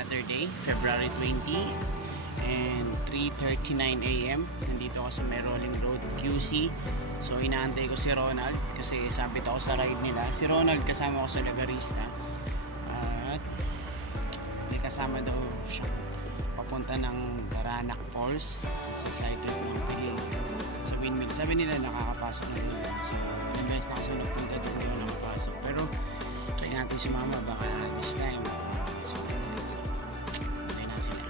Saturday, February 20 and 3:39 AM. Nandito ako sa Merolling Road, QC. So inaantay ko si Ronald kasi sabit ako sa ride nila. Si Ronald kasama ko sa Lagarista. At may kasama daw siya papunta ng Daranac Falls sa side road ng Pilito sa windmill. Sabi nila nakakapasok na dito. So ilang beses na kasi nagpunta dito na nakapasok. Pero try natin si Mama baka this time. So try na sila.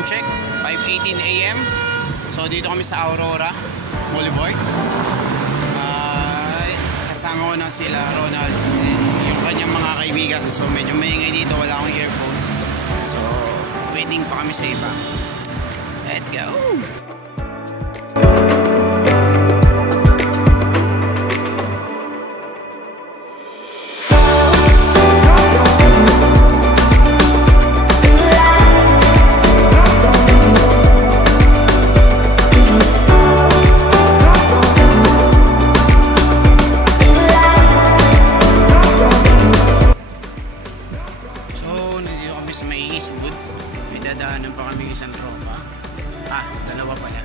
Check, 5:18 AM. So dito kami sa Aurora Boulevard. Kasama ko na sila Ronald and yung kanyang mga kaibigan. So medyo maingay dito, wala akong earphone. So waiting pa kami sa iba. Let's go! Sa may Eastwood, may dadaanan pa kami isang tropa. Dalawa pala.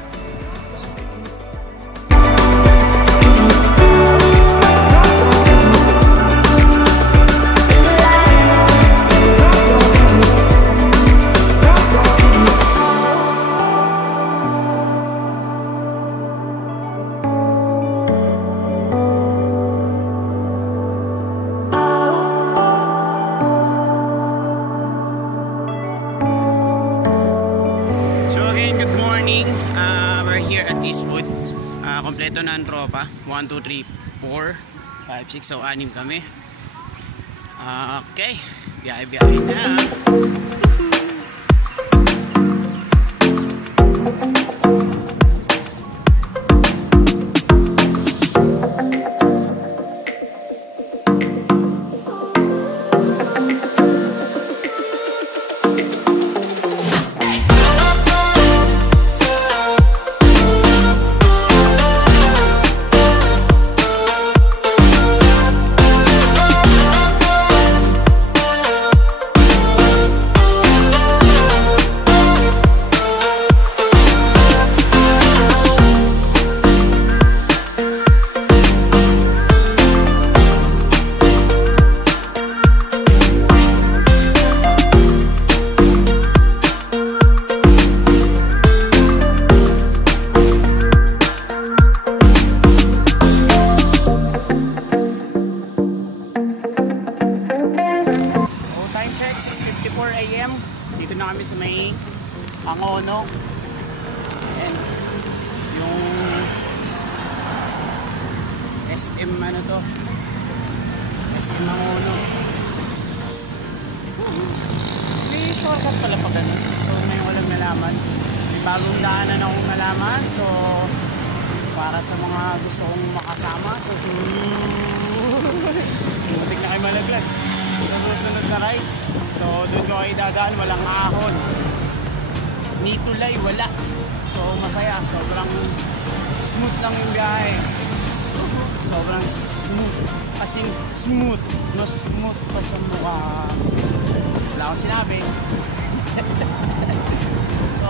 We're here at Eastwood. Kompleto na ang tropa. 1, 2, 3, 4, 5, 6. So 6 kami. Okay. Biyahe-biyahe na. Dito na kami sa may Angono and yung SM ano to, SM Angono. May shortcut pala pa ganun. So ngayon ko lang nalaman, may bagong daanan akong nalaman. So para sa mga gusto kong makasama, so butik na kayo malaglag sa susunod na rides. So doon ko ay dadaan, walang ahon, ni tulay, wala. So masaya, sobrang smooth lang yung biyahe. Sobrang smooth, as in smooth, no smooth pa sa mukha. Wala akong sinabi. So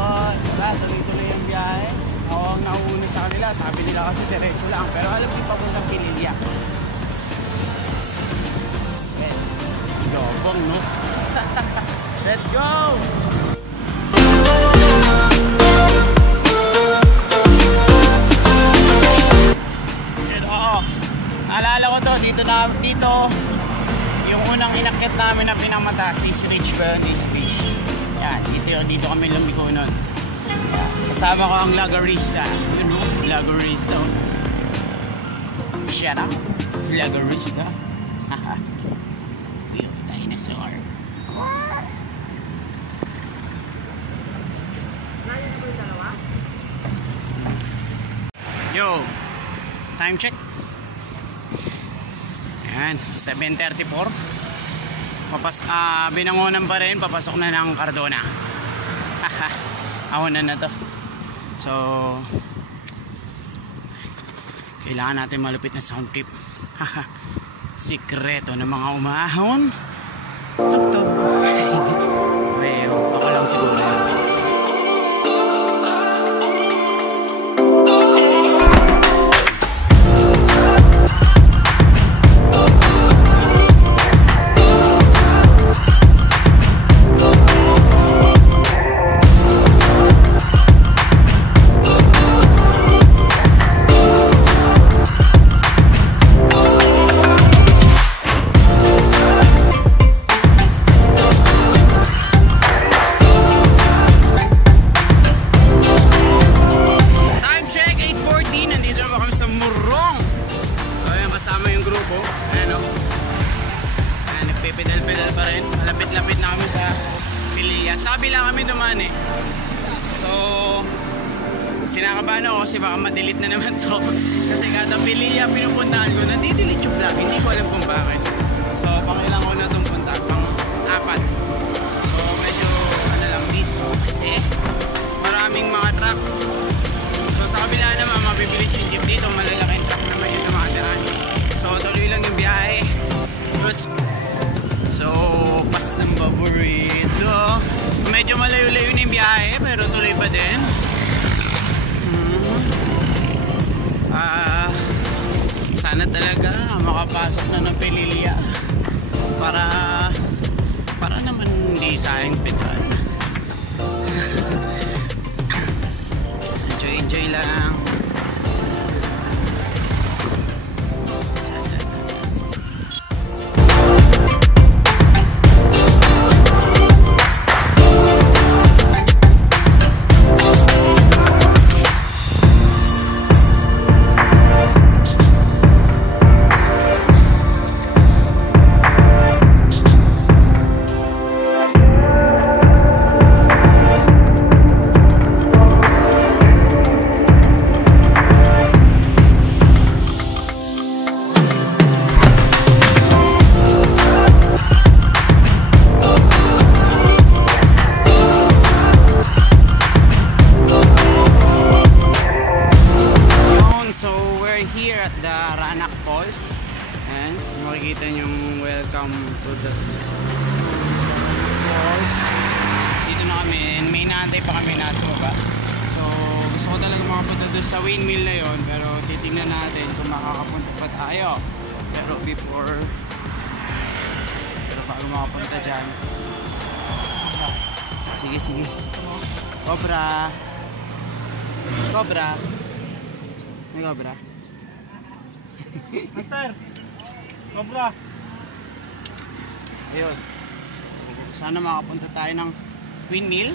tuloy-tuloy yung biyahe. Ako ang nauuna sa kanila, sabi nila kasi diretso lang, pero alam ko papuntang Pililya. Gabang, no? Let's go! Naalala ko to, dito yung unang inakyat namin na pinamataas is Rich Venice Beach. Yan, dito kami lumiko nun. Kasama ko ang Lagarista. You know, Lagarista. Shut up, Lagarista. Haha. Dinosaur. Yo, time check. Ayan, 7:34. Binangonan pa rin, papasok na ng Cardona. Ahonan na to. So, kailangan natin malupit na sound trip. Sikreto ng mga umahon. Tugtog. Well, ako lang siguro yan. Pedal-pedal pa rin. Malapit-lapit na kami sa Pililla. Sabi lang kami dumaan eh. So, kinakabahan ako kasi baka ma-delete na naman to. Kasi kada Pililla pinupuntahan ko, nadidelete yung vlog. Hindi ko alam kung bakit. So, pangilang ko na itong punta. Pang-apat. So, medyo ano lang dito. Kasi maraming mga truck. So, sa kabila naman, mabibilis yung jeep dito. Malalaking truck naman yung tumatiraan. So, tuloy lang yung biyahe. So, pas ng paborito. Medyo malayo-layo na yung biyahe, pero tuloy pa din. Sana talaga makapasok na ng Pililla para naman hindi sayang pedal. Enjoy lang. Here at the Ranak Falls, and makikita yung welcome to the falls. Dito na kami, may inaantay pa kami nasa baba. So gusto ko talaga makapunta doon sa windmill na yon, pero titingnan natin kung makakapunta pa tayo. Pero bago makapunta dyan, sige Cobra may cobra. Master, Cobra. Ayun. Sana makapunta tayo ng windmill.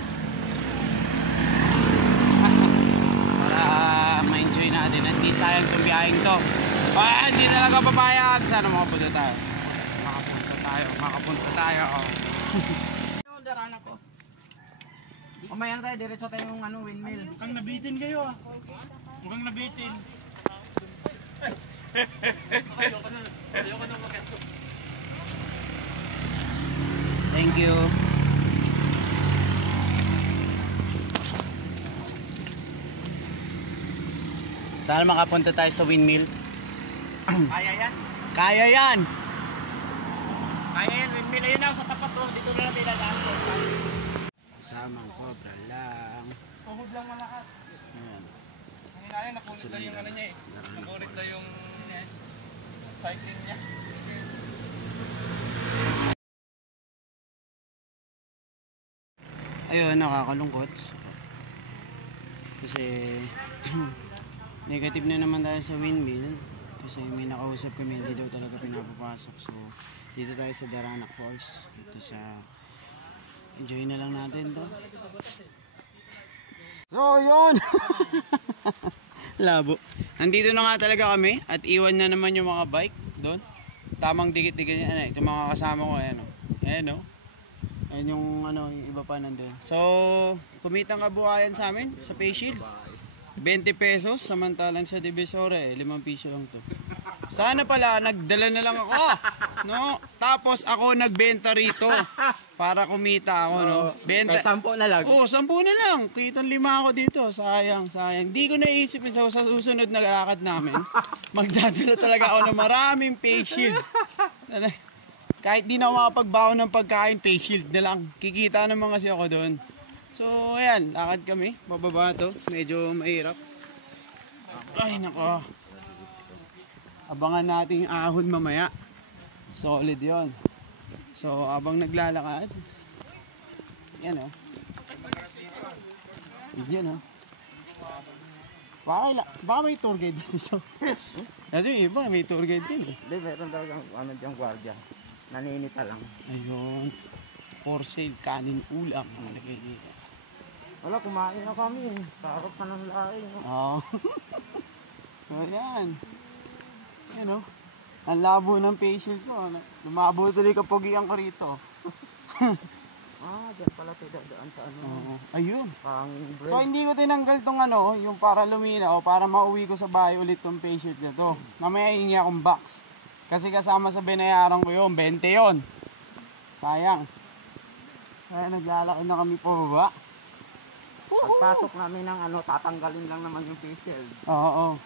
Para ma-enjoy natin at di sayang itong biyaheng to. Hindi talaga papayag. Sana makapunta tayo. Makapunta tayo. Yung darana ko. Umayang tayo, diretso tayo yung windmill. Mukhang nabitin kayo ah. Mukhang nabitin. Ayoko na makat ko. Thank you. Sana makapunta tayo sa windmill. Kaya yan? Kaya yan! Kaya yan, windmill. Ayun na sa tapat ko. Dito na lang dinadaan ko. Samang cobra lang. Tuhod lang malakas. Ayan. Ang hinayang, napunod na yung ano niya eh. Napunod na yung cycling niya. Ayun, nakakalungkot. Kasi negative na naman tayo sa windmill. Kasi may nakausap kami, hindi daw talaga pinapapasok. So, dito tayo sa Daranac Falls. Dito sa enjoy na lang natin to. So, yun! Labo. Nandito na nga talaga kami at iwan na naman yung mga bike doon. Tamang dikit-dikit niya. Ito mga kasama ko. Ayan o. Ayan o. Ayan yung yung iba pa nandun. So, kumitang kabuhayan sa amin sa face shield. 20 pesos. Samantalang sa Divisoria 5 piso lang to. Sana pala nagdala na lang ako, no? Tapos ako nagbenta rito para kumita ako, no? Benta. Kahit 10 na lang. Oo, 10 na lang. Kitang 5 ako dito. Sayang. Hindi ko naisip sa susunod na lakad namin. Magdadala talaga ako ng maraming face shield. Kahit di na ako makapagbaon ng pagkain, face shield na lang. Kikita naman kasi ako doon. So, ayan. Lakad kami. Bababa to. Medyo mahirap. Ay, nako. Abangan natin yung ahon mamaya. Solid yon. So, abang naglalakad. Yan o. Yan o. Baka may tour guide dito. Kasi iba may tour guide din eh. Hindi, meron talagang ano diyang gwardiya. Naninita lang. Ayun. For sale, kanin ulam. Nakikita. Wala, kumain na kami. Sarap pa ng laing. Oo. Ayan. Ayan o. Ang labo ng facial ko. Lumabo tuloy kapogian ko rito. Diyan pala tayo dadaan sa ano. Ayun. Pang bread. So hindi ko tinanggal tong ano, yung para luminaw, para mauwi ko sa bahay ulit tong face shield na to. Mamaya hihingi akong box. Kasi kasama sa binayaran ko yun, 20 yun. Sayang. Kaya naglalaki na kami pababa. Pagpasok namin ng ano, tatanggalin lang naman yung face shield. Oo.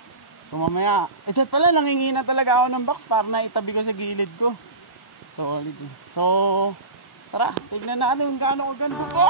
So mamaya, ito pala, nangingi na talaga ako ng box para na itabi ko sa gilid ko. Solid. So, tara, tignan natin kung gaano kaganda ko.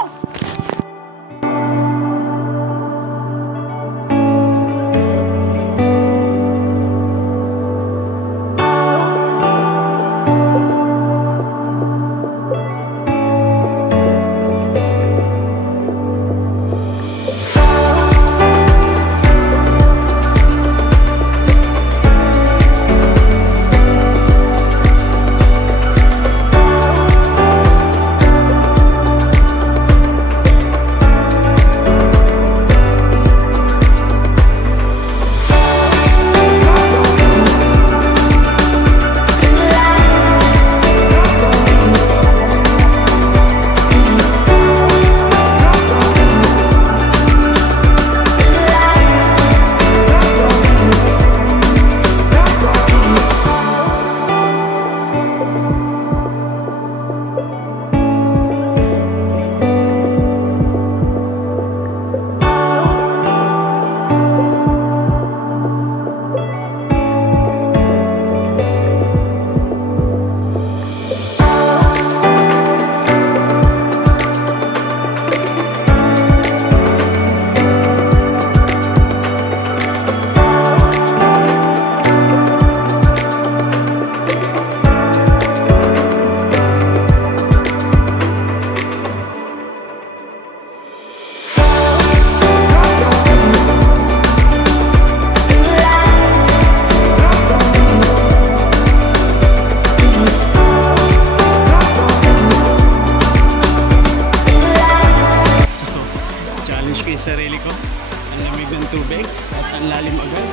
Sarili ko, ang lamig ng tubig at ang lalim agad.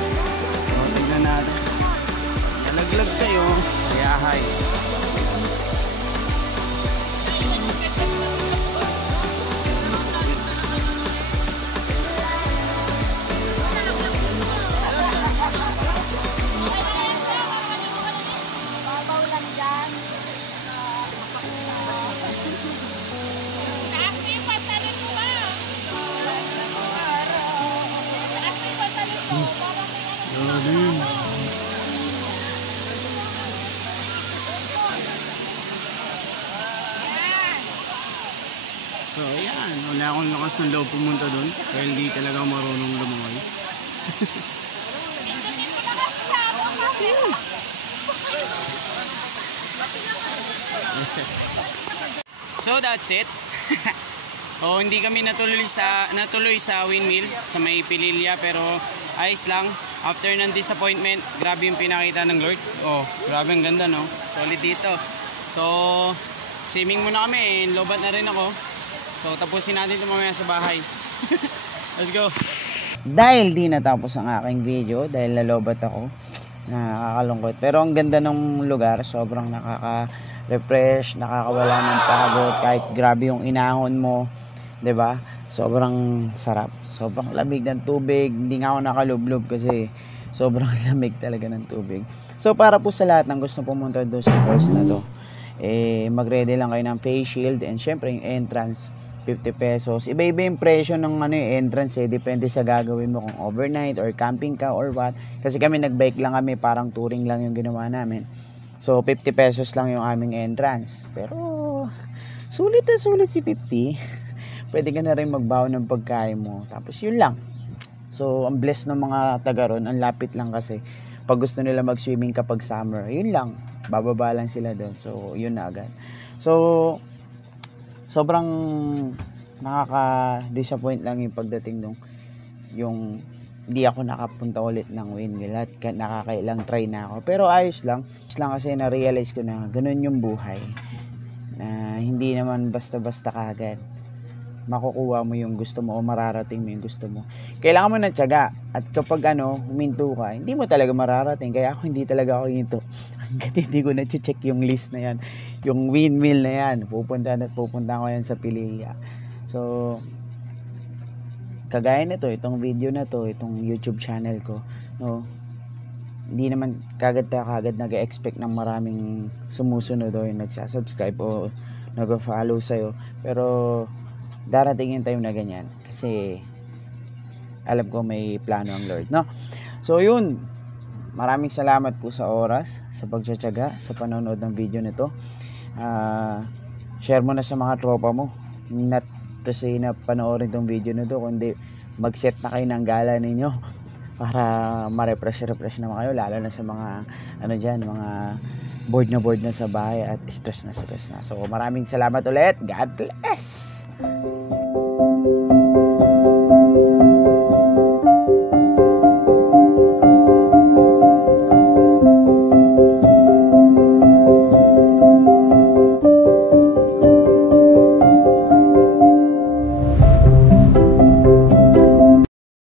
So, tignan natin. Nalaglag kayo, yahay. So ayan, wala akong lakas ng loob pumunta doon dahil hindi talaga marunong lumangoy. So that's it. Oh, hindi kami natuloy sa windmill sa may Pililya, pero ayos lang. After ng disappointment, grabe yung pinakita ng Lord. Oh, grabe ang ganda, no? Solid dito. So, swimming muna kami. Lobat na rin ako. So, tapusin natin ito mamaya sa bahay. Let's go. Dahil di natapos ang aking video, dahil nalobat ako, nakakalungkot. Pero ang ganda ng lugar, sobrang nakaka-refresh, nakakawala ng pagod, kahit grabe yung inahon mo, 'di ba? Sobrang sarap. Sobrang lamig ng tubig. Hindi nga ako nakalublob kasi sobrang lamig talaga ng tubig. So para po sa lahat ng gusto pumunta doon sa falls na to, mag-ready lang kayo ng face shield, and syempre yung entrance 50 pesos. Iba-iba yung presyo ng entrance depende sa gagawin mo, kung overnight or camping ka or what. Kasi kami nagbike lang kami, parang touring lang yung ginawa namin. So 50 pesos lang yung aming entrance. Pero sulit na sulit si 50. Pwede ka na rin magbaon ng pagkain mo. Tapos yun lang. So ang bless ng mga taga ron, ang lapit lang kasi. Pag gusto nila mag-swimming kapag summer, yun lang. Bababa lang sila doon. So yun na agad. So sobrang nakaka-disappoint lang yung pagdating nung yung hindi ako nakapunta ulit ng windmill at nakakailang try na ako. Pero ayos lang. Ayos lang kasi na-realize ko na ganun yung buhay. Na hindi naman basta-basta kagad makukuha mo yung gusto mo o mararating mo yung gusto mo. Kailangan mo ng tiyaga. At kapag huminto ka, hindi mo talaga mararating. Kaya ako hindi talaga ako hinto. Hanggat hindi ko na-check yung list na yan. Yung windmill na yan. Pupunta ko yan sa Pililla. So, kagaya nito, itong video na to, itong YouTube channel ko, no, hindi naman kagad nag-expect ng maraming sumusunod o yung nagsasubscribe o nag-follow sa'yo. Pero, darating yung time na ganyan. Kasi, alam ko may plano ang Lord, no? So, yun. Maraming salamat po sa oras, sa pagtsatsaga, sa panonood ng video nito. Share mo na sa mga tropa mo. Not to say na panoorin tong video nito, kundi mag-set na kayo ng gala ninyo para ma-refresh naman kayo, lalo na sa mga mga bored na sa bahay at stress na. So maraming salamat ulit. God bless.